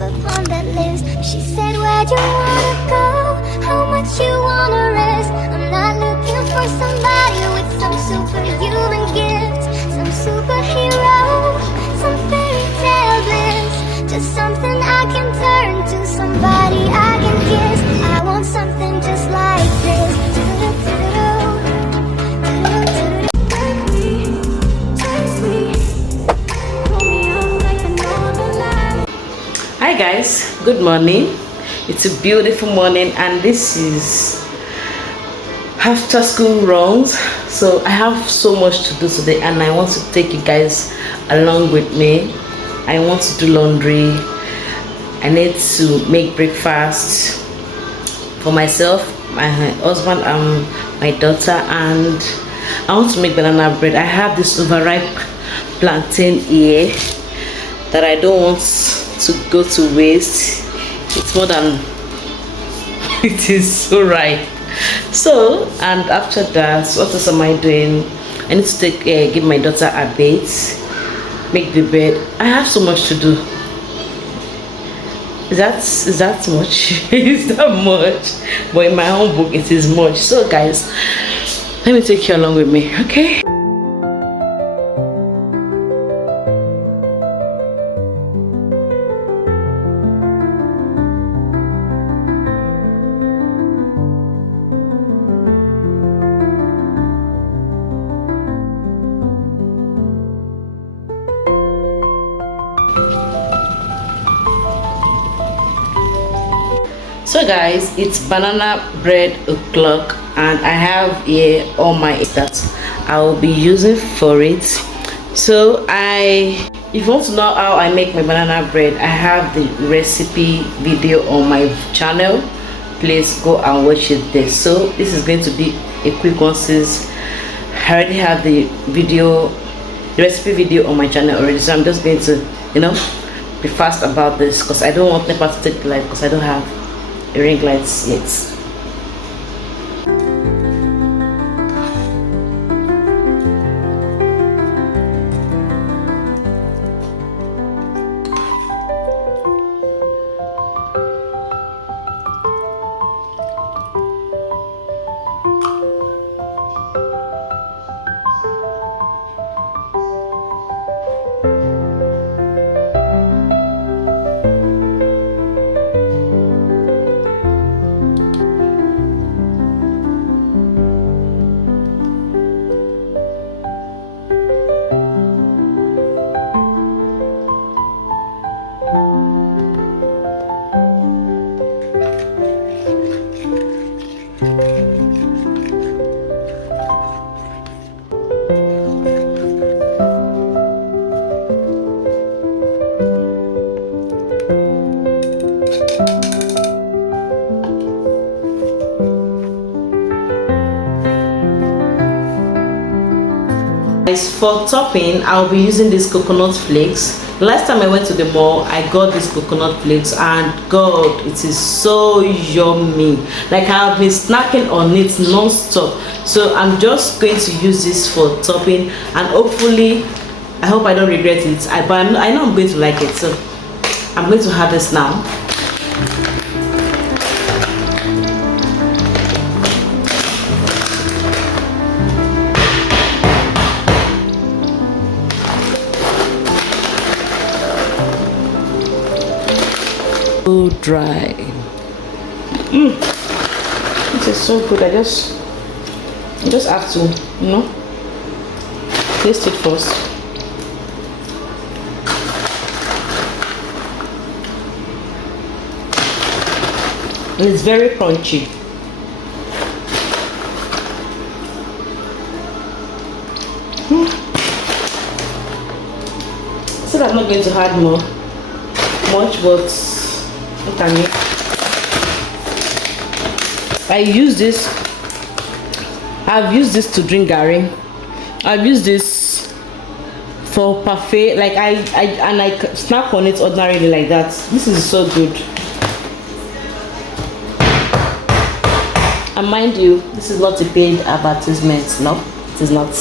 a pond that lives. She said, where'd you wanna go? How much you wanna risk? I'm not looking for somebody with some superhuman gifts, some superhero, some fairy tale bliss. Just something I can turn to, somebody I can kiss. I want something just like this. Hi guys, good morning. It's a beautiful morning and this is after school runs, so I have so much to do today and I want to take you guys along with me. I want to do laundry, I need to make breakfast for myself, my husband and my daughter, and I want to make banana bread. I have this overripe plantain here that I don't want to go to waste. It's more than it is so ripe. So, and after that, what else am I doing? I need to take give my daughter a bath, make the bed. I have so much to do. Is that much? Is that much? But in my own book it is much. So guys, let me take you along with me, okay? So guys, it's banana bread o'clock and I have here all my that I will be using for it. So if you want to know how I make my banana bread, I have the recipe video on my channel. Please go and watch it there. So this is going to be a quick one since I already have the recipe video on my channel already. So I'm just going to, be fast about this because I don't want Nepa to take the light because I don't have ring lights yet. For topping, I'll be using these coconut flakes. Last time I went to the mall, I got these coconut flakes and God, it is so yummy. Like I've been snacking on it non-stop. So I'm just going to use this for topping and hopefully, I hope I don't regret it. But I know I'm going to like it. So I'm going to have this now. So dry. This is so good. I just have to, taste it first. And it's very crunchy. So I'm not going to add much, but I've used this to drink gari. I've used this for parfait, like I snack on it ordinarily like that. This is so good. And mind you, this is not a paid advertisement. No, it is not.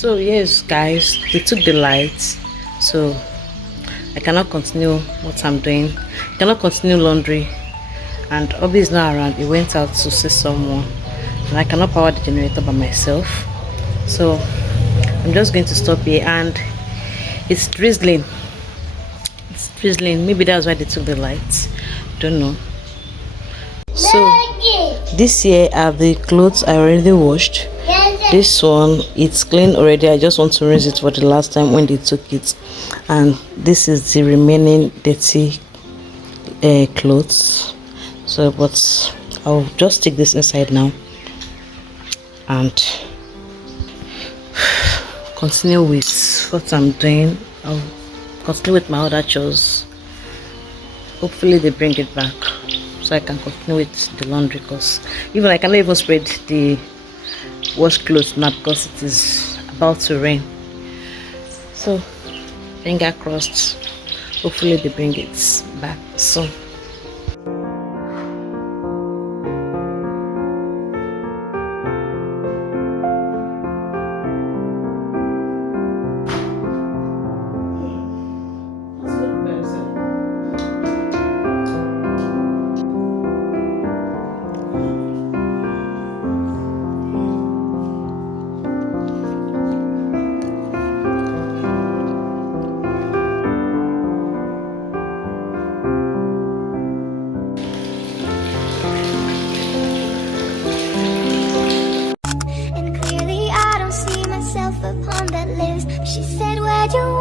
So yes guys, they took the lights, so I cannot continue what I'm doing. I cannot continue laundry, and Obi is not around. He went out to see someone, and I cannot power the generator by myself, so I'm just going to stop here. And it's drizzling. It's drizzling. Maybe that's why they took the lights. Don't know. So this here are the clothes I already washed. This one, it's clean already. I just want to rinse it for the last time when they took it. And this is the remaining dirty clothes. So but I'll just take this inside now and continue with what I'm doing. I'll continue with my other chores. Hopefully they bring it back so I can continue with the laundry, because even I cannot even spread the wash clothes now because it is about to rain. So finger crossed, hopefully they bring it back soon. And clearly I don't see myself upon that list. She said, where'd you